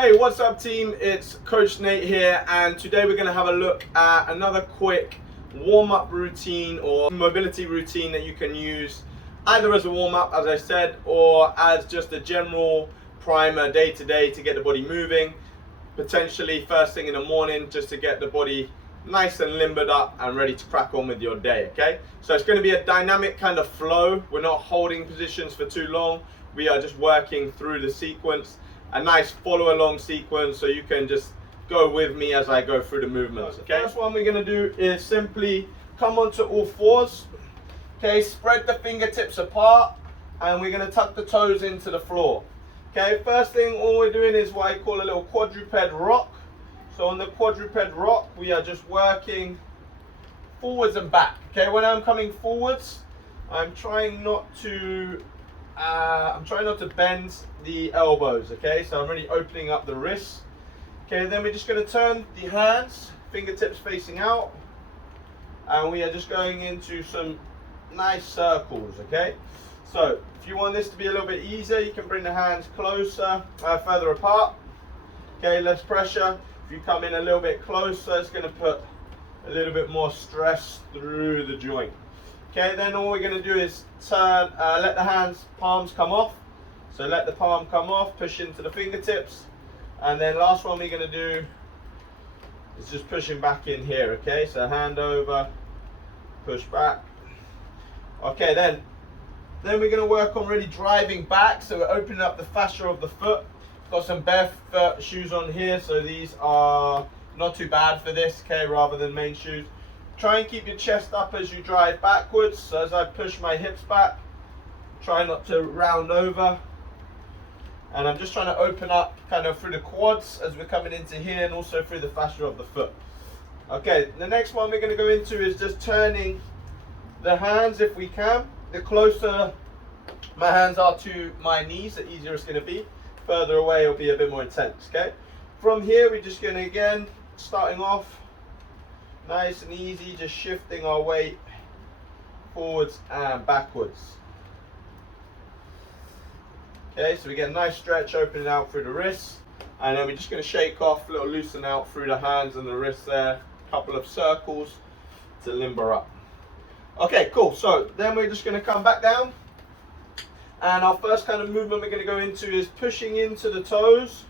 Hey, what's up team? It's Coach Nate here, and today we're going to have a look at another quick warm-up routine or mobility routine that you can use either as a warm-up, as I said, or as just a general primer day to day to get the body moving, potentially first thing in the morning just to get the body nice and limbered up and ready to crack on with your day. Okay, so it's going to be a dynamic kind of flow. We're not holding positions for too long. We are just working through the sequence, a nice follow along sequence, so you can just go with me as I go through the movements. Okay, first one we're going to do is simply come onto all fours. Okay, spread the fingertips apart and we're going to tuck the toes into the floor. Okay, first thing, all we're doing is what I call a little quadruped rock. So on the quadruped rock, we are just working forwards and back. Okay, when I'm coming forwards, I'm trying not to bend the elbows. Okay, so I'm really opening up the wrists. Okay, then we're just going to turn the hands, fingertips facing out, and we are just going into some nice circles. Okay, so if you want this to be a little bit easier, you can bring the hands closer, further apart. Okay, less pressure. If you come in a little bit closer, it's going to put a little bit more stress through the joint. Okay, then all we're going to do is turn, let the hands, palms come off. So let the palm come off, push into the fingertips. And then last one we're going to do is just pushing back in here. Okay, so hand over, push back. Okay, then we're going to work on really driving back. So we're opening up the fascia of the foot. Got some barefoot shoes on here, so these are not too bad for this, okay, rather than main shoes. Try and keep your chest up as you drive backwards. So as I push my hips back, try not to round over. And I'm just trying to open up kind of through the quads as we're coming into here, and also through the fascia of the foot. Okay, the next one we're going to go into is just turning the hands if we can. The closer my hands are to my knees, the easier it's going to be. Further away it'll be a bit more intense. Okay, from here we're just going to, again, starting off nice and easy, just shifting our weight forwards and backwards. Okay, so we get a nice stretch opening out through the wrists, and then we're just going to shake off, a little loosen out through the hands and the wrists there, a couple of circles to limber up. Okay, cool. So then we're just going to come back down. And our first kind of movement we're going to go into is pushing into the toes.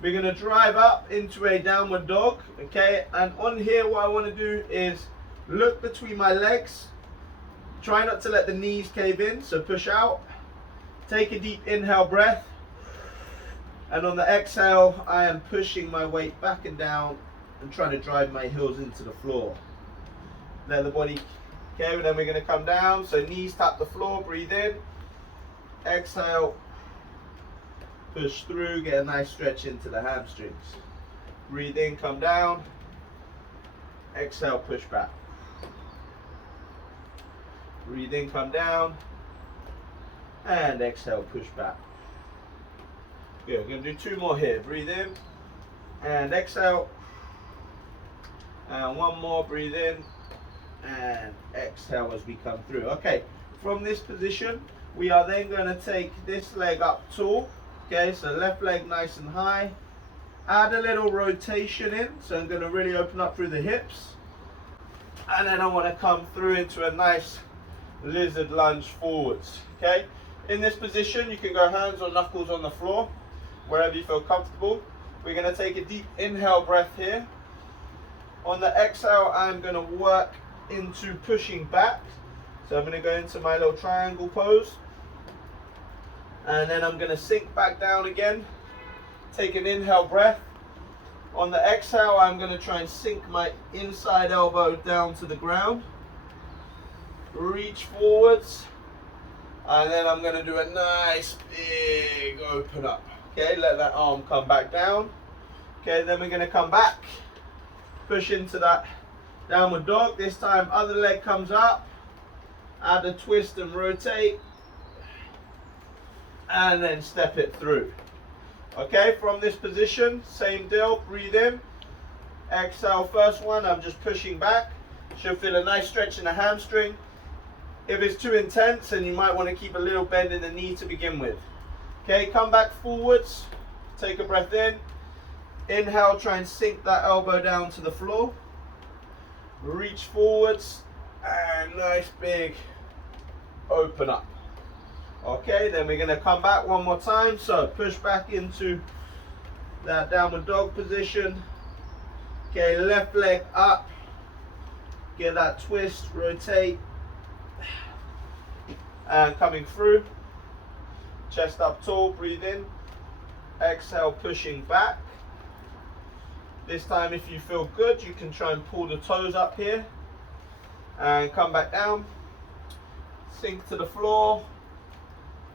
We're going to drive up into a downward dog. Okay, and on here what I want to do is look between my legs. Try not to let the knees cave in, so push out. Take a deep inhale breath. And on the exhale, I am pushing my weight back and down and trying to drive my heels into the floor. Let the body, okay, and then we're going to come down. So knees tap the floor, breathe in. Exhale, push through, get a nice stretch into the hamstrings. Breathe in, come down. Exhale, push back. Breathe in, come down. And exhale, push back. Good, we're going to do two more here. Breathe in and exhale. And one more, breathe in and exhale as we come through. Okay, from this position, we are then going to take this leg up tall. Okay, so left leg nice and high. Add a little rotation in. So I'm going to really open up through the hips. And then I want to come through into a nice lizard lunge forwards. Okay, in this position, you can go hands or knuckles on the floor, wherever you feel comfortable. We're going to take a deep inhale breath here. On the exhale, I'm going to work into pushing back. So I'm going to go into my little triangle pose. And then I'm going to sink back down again. Take an inhale breath. On the exhale, I'm going to try and sink my inside elbow down to the ground. Reach forwards. And then I'm going to do a nice big open up. Okay, let that arm come back down. Okay, then we're going to come back. Push into that downward dog. This time, other leg comes up. Add a twist and rotate. And then step it through. Okay, from this position, same deal. Breathe in. Exhale, first one. I'm just pushing back. Should feel a nice stretch in the hamstring. If it's too intense, then you might want to keep a little bend in the knee to begin with. Okay, come back forwards. take a breath in. Inhale, try and sink that elbow down to the floor. Reach forwards and nice big open up. Okay, then we're going to come back one more time. So push back into that downward dog position. Okay, left leg up. Get that twist, rotate. And coming through. Chest up tall, breathe in. Exhale, pushing back. This time, if you feel good, you can try and pull the toes up here. And come back down. Sink to the floor.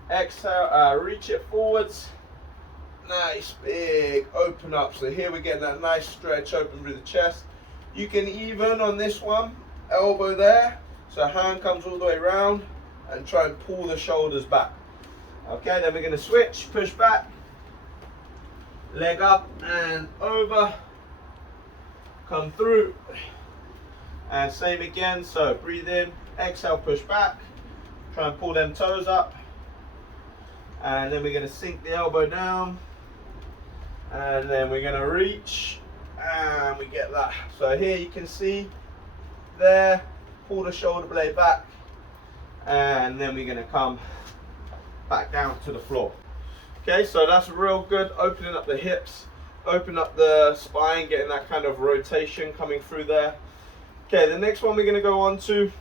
Exhale, reach it forwards. Nice big open up. So here we're getting that nice stretch open through the chest. You can even on this one, elbow there. So hand comes all the way around and try and pull the shoulders back. Okay, then we're going to switch, push back. Leg up and over. Come through. And same again. So breathe in, exhale, push back. Try and pull them toes up. And then we're going to sink the elbow down. And then we're going to reach. And we get that. So here you can see there. Pull the shoulder blade back. And then we're going to come back down to the floor. Okay, so that's real good. Opening up the hips. Open up the spine. Getting that kind of rotation coming through there. Okay, the next one we're going to go on to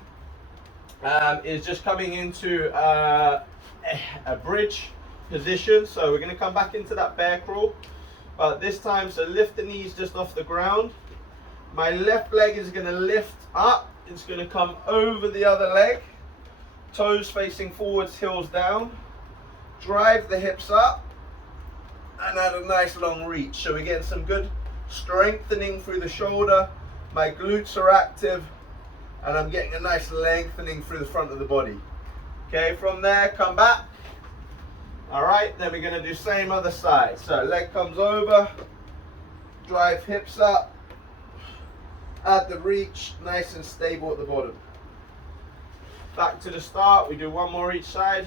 is just coming into a bridge position. So we're going to come back into that bear crawl, but this time, so lift the knees just off the ground. My left leg is going to lift up. It's going to come over the other leg, toes facing forwards, heels down. Drive the hips up and add a nice long reach. So we're getting some good strengthening through the shoulder. My glutes are active and I'm getting a nice lengthening through the front of the body. Okay, from there, come back. All right, then we're going to do same other side. So leg comes over, drive hips up, add the reach, nice and stable at the bottom. Back to the start, we do one more each side.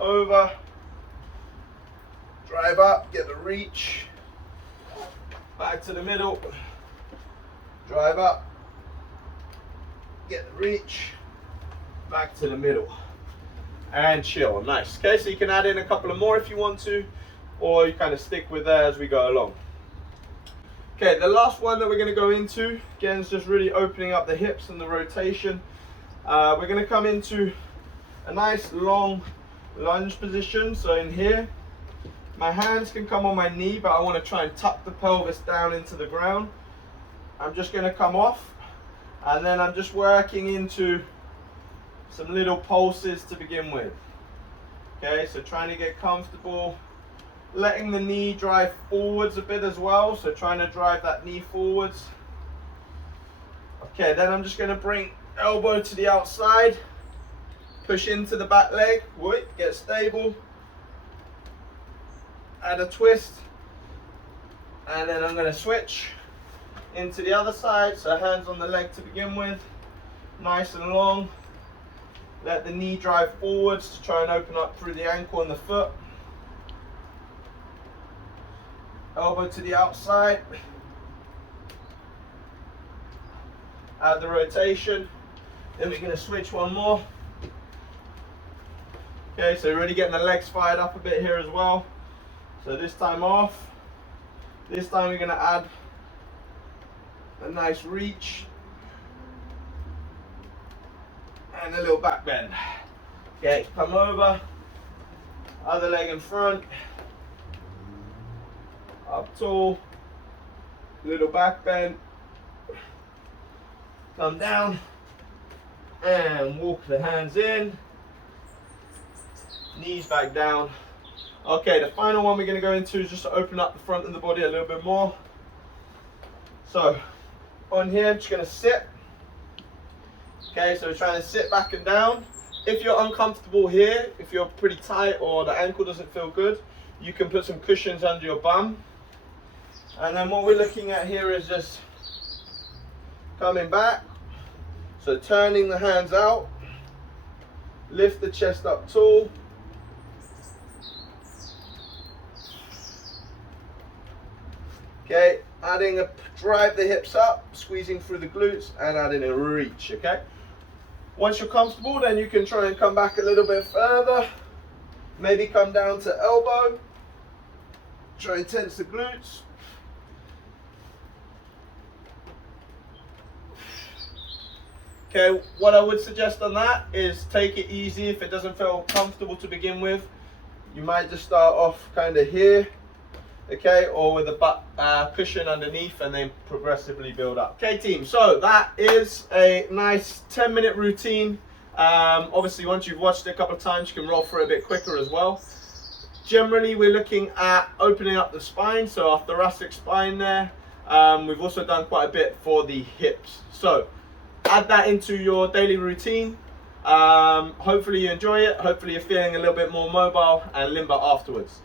Over, drive up, get the reach, back to the middle, drive up, get the reach, back to the middle. And chill, nice. Okay, so you can add in a couple of more if you want to, or you kind of stick with that as we go along. Okay, the last one that we're going to go into, again, is just really opening up the hips and the rotation. We're going to come into a nice long lunge position. So in here, my hands can come on my knee, but I want to try and tuck the pelvis down into the ground. I'm just going to come off, and then I'm just working into some little pulses to begin with. Okay, so trying to get comfortable, letting the knee drive forwards a bit as well, so trying to drive that knee forwards. Okay, then I'm just going to bring elbow to the outside, push into the back leg, wait, get stable, add a twist, and then I'm going to switch into the other side, so hands on the leg to begin with, nice and long. Let the knee drive forwards to try and open up through the ankle and the foot. Elbow to the outside. Add the rotation. Then we're going to switch one more. Okay, so we're really getting the legs fired up a bit here as well. So this time off. This time we're going to add a nice reach. And a little back bend. Okay, come over, other leg in front, up tall, little back bend, come down, and walk the hands in, knees back down. Okay, the final one we're going to go into is just to open up the front of the body a little bit more. So, on here, I'm just going to sit. Okay, so we're trying to sit back and down. If you're uncomfortable here, if you're pretty tight or the ankle doesn't feel good, you can put some cushions under your bum. And then what we're looking at here is just coming back. So turning the hands out, lift the chest up tall. Okay, adding a drive the hips up, squeezing through the glutes, and adding a reach. Okay, once you're comfortable, then you can try and come back a little bit further. Maybe come down to elbow. Try and tense the glutes. Okay, what I would suggest on that is take it easy. If it doesn't feel comfortable to begin with, you might just start off kind of here, okay, or with a butt cushion underneath, and then progressively build up. Okay, team, so that is a nice 10-minute routine. Obviously, once you've watched it a couple of times, you can roll through it a bit quicker as well. Generally, we're looking at opening up the spine, so our thoracic spine there. We've also done quite a bit for the hips. So add that into your daily routine. Hopefully you enjoy it. Hopefully you're feeling a little bit more mobile and limber afterwards.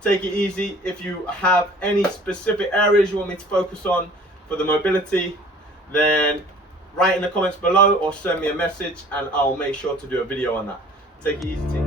Take it easy. If you have any specific areas you want me to focus on for the mobility, then write in the comments below or send me a message and I'll make sure to do a video on that. Take it easy, team.